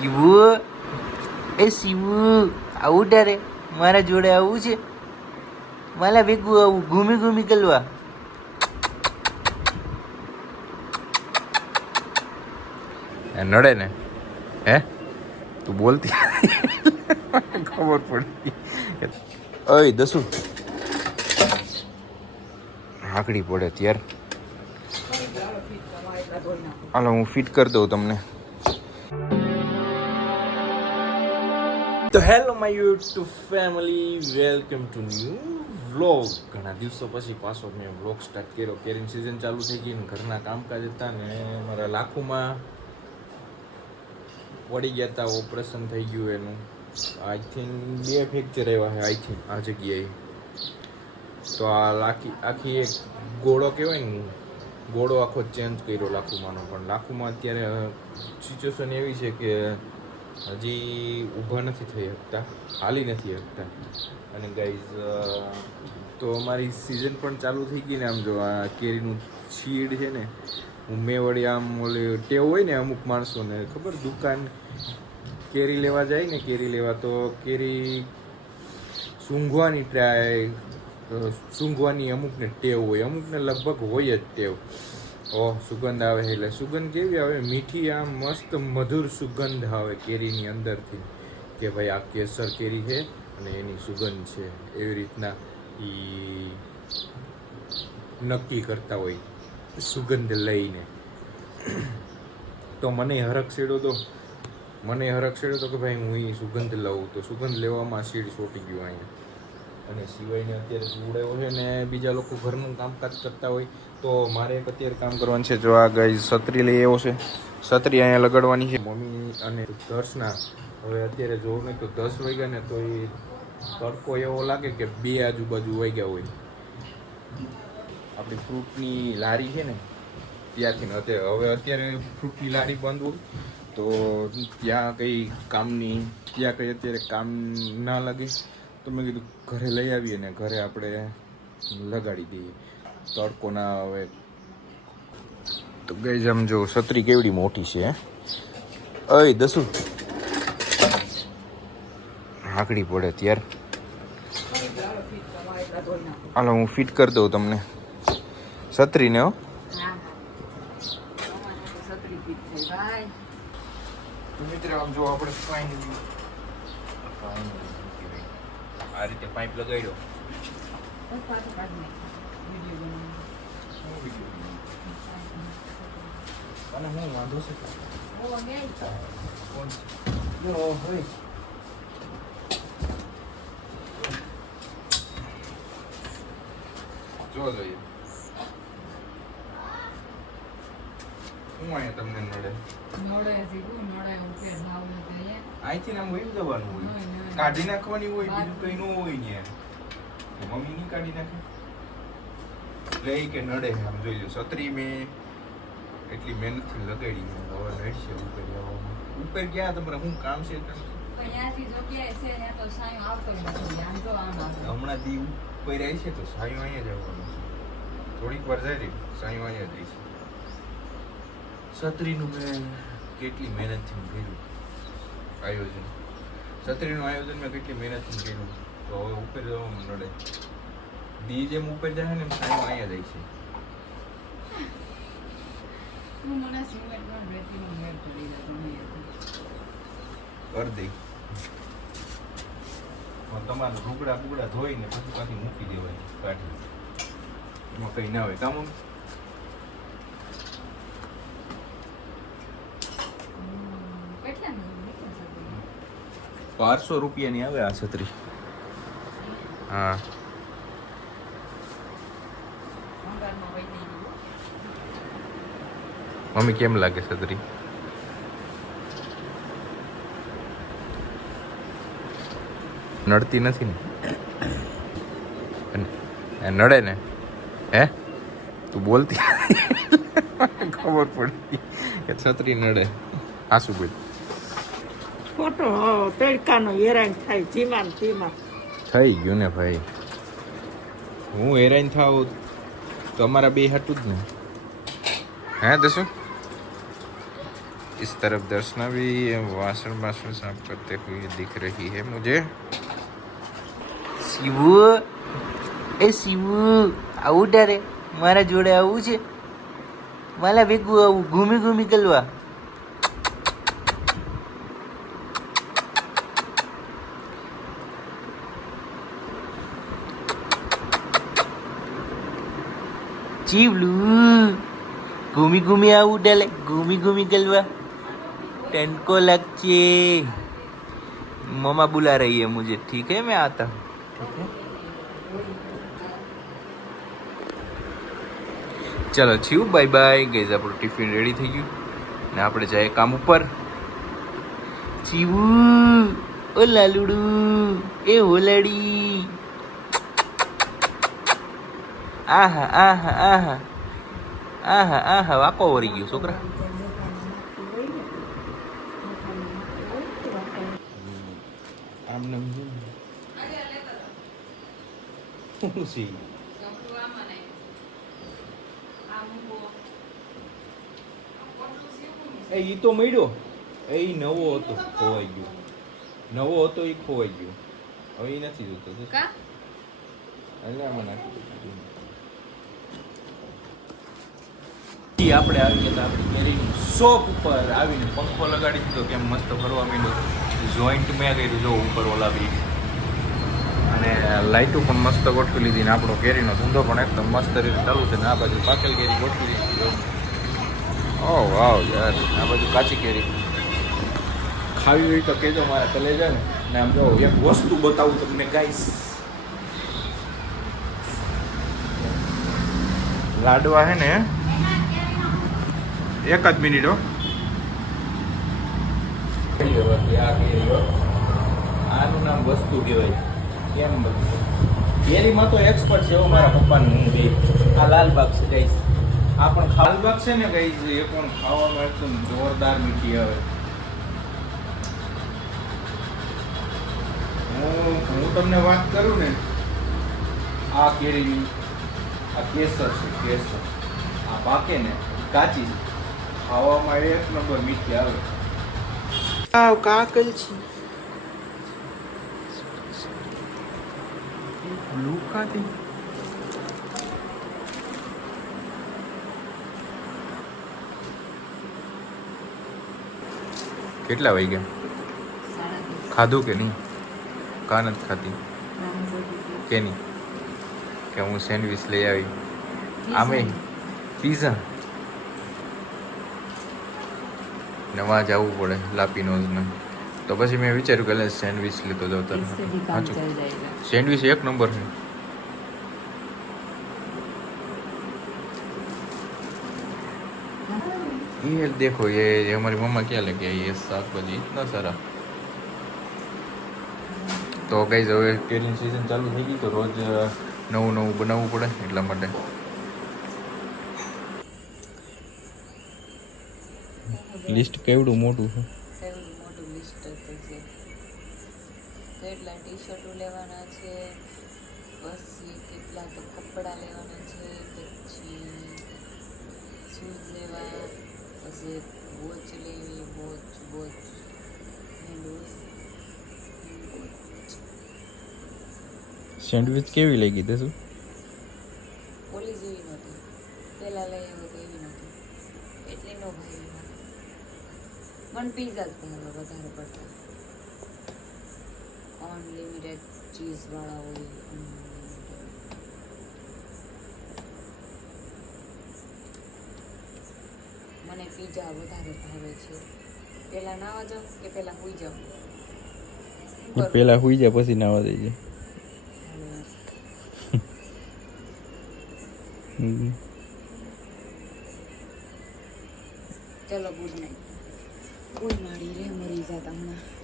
શિવુ, એ શિવુ, આવું ડરે મારા જોડે આવું છે, માલા ભેગું આવું ઘૂમી ઘૂમી કરવા. નડે ને હે તું બોલતી ખબર પડી. ઓય દસુ હાકડી પડે ત્યારે હાલો હું ફિટ કરી દઉં તમને. તો hello my YouTube family, welcome to new vlog. ઘણા દિવસો પછી પાછો મેં વ્લોગ સ્ટાર્ટ કર્યો. કેરીની સિઝન ચાલુ થઈ ગઈ ને ઘરના કામકાજ હતા ને મારા લાખુમાં પડી ગયા હતા, ઓપરેશન થઈ ગયું એનું. આઈ થિંક 2 ફ્રેક્ચર આવ્યા છે આઈ થિંક આ જગ્યાએ. તો આ આખી એક ગોળો કહેવાય ને, ગોળો આખો ચેન્જ કર્યો લાખુમાનો. પણ લાખુમાં અત્યારે સિચ્યુએશન એવી છે કે હજી ઊભા નથી થઈ શકતા, હાલી નથી શકતા. અને ગાઈઝ તો અમારી સિઝન પણ ચાલુ થઈ ગઈ ને. આમ જો આ કેરીનું છીડ છે ને, મેં વળી આમ ઓલી ટેવ હોય ને અમુક માણસોને ખબર, દુકાન કેરી લેવા જાય ને, કેરી લેવા તો કેરી સૂંઘવાની સૂંઘવાની અમુકને ટેવ હોય, અમુકને લગભગ હોય જ ટેવ. ઓહ સુગંધ આવે એટલે સુગંધ કેવી આવે, મીઠી આમ મસ્ત મધુર સુગંધ આવે કેરીની અંદરથી કે ભાઈ આ કેસર કેરી છે અને એની સુગંધ છે. એવી રીતના એ નક્કી કરતા હોય સુગંધ લઈને. તો મને હરખ છેડો તો કે ભાઈ હું એ સુગંધ લઉં. તો સુગંધ લેવામાં શીડ ચોટી ગયું અહીંયા. અને સિવાયને અત્યારે ઉડાવ્યો છે ને બીજા લોકો ઘરનું કામકાજ કરતા હોય તો મારે એક અત્યારે કામ કરવાનું છે. જો આ ગાઈઝ છત્રી લઈ આવ્યો છે, છત્રી અહીંયા લગાડવાની છે. મમ્મી અને દર્શના હવે અત્યારે જોઉં ને તો 10 વાગ્યા ને તો એ તડકો એવો લાગે કે 2 આજુબાજુ વાગ્યા હોય. આપણી ફ્રૂટની લારી છે ને ત્યાંથી હવે અત્યારે ફ્રૂટની લારી બંધ હોય તો ત્યાં કંઈ અત્યારે કામ ના લાગે. તો મેં કીધું ઘરે લઈ આવીએ ને ઘરે આપણે લગાડી દઈએ, તડકો ના આવે. તો ગઈ આમ જો છત્રી કેવડી મોટી છે. ઓય દસુ હાકડી પડે ત્યારે હાલો હું ફિટ કરી દઉં તમને છત્રીને. હો મિત્ર આમ જો આપણે આ રીતે પાઇપ લગાડ્યો. અને હું વાંધો છે જો જોઈએ હું અહીંયા તમને નડે અહીંથી આમ વહી જવાનું હોય, કાઢી નાખવાની હોય, બીજું કઈ ન હોય ને. મમ્મી ની કાઢી નાખે લઈ કે નડે. આમ જોઈ લો છત્રી મેં એટલી મહેનતથી લગાડી, હવે નડશે ઉપર આવવામાં. ઉપર ક્યાં તમારે શું કામ છે? હમણાં દી ઉપર આવી છે તો સાયું અહીંયા જવાનું. થોડીક વાર જાય રહી સાયું અહીંયા જઈશ. છત્રીનું મેં કેટલી મહેનતથી કર્યું આયોજન, છત્રીનું આયોજન મેં કેટલી મહેનતથી કર્યું. તો હવે ઉપર જવામાં નડે. દી જેમ ઉપર જાય ને એમ સાયું અહીંયા જાય છે. અડધી તમારા રૂગડા બુગડા ધોઈને પછી પાછી મૂકી દેવાય કાઢી, એમાં કઈ ના હોય કામ. 1200 રૂપિયાની આવે આ છત્રી. હા મમ્મી કેમ લાગે છત્રી? નડતી નથી ને? નડે ને હે તું બોલતી ખબર પડી કે છત્રી નડે. આ શું બોલ ખોટો તડકાનો હેરાન થાય જીમાન ધીમા થઈ ગયું ને ભાઈ. હું હેરાન થાવ તો અમારા બે હાટું જ ને. હે દસું इस तरफ दर्शना भी वासन वासन साफ करते हुए दिख रही है मुझे। शिवू ए शिवू आવું તારે મારા જોડે આવું છે માલા ભેગું આવું ઘૂમી ઘૂમી કરવા ચીવલું घूमी घूमी आऊ डाले घूमी घूमी गलवा टनको लगचे मम्मा बुला रही है मुझे ठीक है मैं आता हूँ ठीक है चलो छीव बाय बाय गैस આપણું ટિફિન રેડી થઈ ગયું ને આપણે જાય કામ ઉપર ચીવુ ઓ લાલુડુ એ હોલડી આહા આહા આહા આહા આહા વાકો વળી ગયો છોકરા આમ નમ શું છે એ ઈ તો મળ્યો એ ઈ નવો હતો ખોવાઈ ગયો નવો હતો એ ખોવાઈ ગયો હવે એ નથી જોતો એટલે આમાં નાખી દીધું આપણે આવી ગયા આપણી કેરીની શોપ ઉપર આવીને પંખો લગાડી દીધો કેમ મસ્ત ફરવા માંડ્યો જોઈન્ટ મેં કર્યું જો ઉપર ઓલાવી અને લાઇટો પણ મસ્ત ગોઠવી લીધી ને આપણો કેરીનો ધંધો પણ એકદમ મસ્ત રીતે ચાલુ છે ને આ બાજુ પાકેલ કેરી ગોઠવી દીધી ઓ વાવ યાર આ બાજુ કાચી કેરી ખાવી હોય તો કહેજો મારા કલેજા ને આમ જો એક વસ્તુ બતાવું તમને ગાઈસ લાડવા હે ને એક જ મિનિટ હો આનું નામ વસ્તુ કહેવાય કેમ કેરીમાં તો એક્સપર્ટ છે મારા પપ્પાનું હું બે આ લાલબાગ છે ગાઈસ આ પણ લાલબાગ છે ને ગાઈસ એ પણ ખાવામાં એકદમ જોરદાર મીઠી આવે હું તમને વાત કરું ને આ કેરીની આ કેસર છે કેસર આ પાકે ને કાચી ખાવામાં એક નંબર મીઠી આવે આવ કાકલ છે બ્લુ કાતી કેટલા વાગ્યા ખાધું કે નહીં કા નથી ખાધી કે નહીં કે હું સેન્ડવિચ લઈ આવી આમે પીઝા નવા જવું પડે લાપીનોઝને તો પછી મેં વિચાર્યું કે સેન્ડવિચ લેતો જાઉં તને સાચું સેન્ડવિચ એક નંબર છે ये देखो ये हमारी मम्मा क्या लेके आई है साग भाजी इतना सारा તો ગઈ હવે કેરીની સિઝન ચાલુ થઈ ગઈ તો રોજ નવું નવું બનાવવું પડે એટલા માટે લિસ્ટ કેવડું મોટું છે કેવડું મોટું લિસ્ટ છે કેટલા ટી શર્ટો લેવાના છે પછી કેટલા તો કપડાં લેવાના છે પછી શૂઝ લેવા પછી વોચ લેવી વોચ સેન્ડવિચ કેવી લાગી તે શું ઓલી જેવી નહોતી પહેલાં લઈ આવ્યો તો એવી નહોતી એટલી ન ભાઈ મને પીઝા જ ભાવે વધારે પડતા અનલિમિટેડ ચીઝવાળા હોય મને પીઝા વધારે ભાવે છે પહેલાં નાવા જાઉં કે પહેલાં સુઈ જાઉં પેલા હુઈ જાય પછી નાવા દઈ જાય ચલો ગુડ નાઇટ કોઈ મારી રે મરી જાતા હમણાં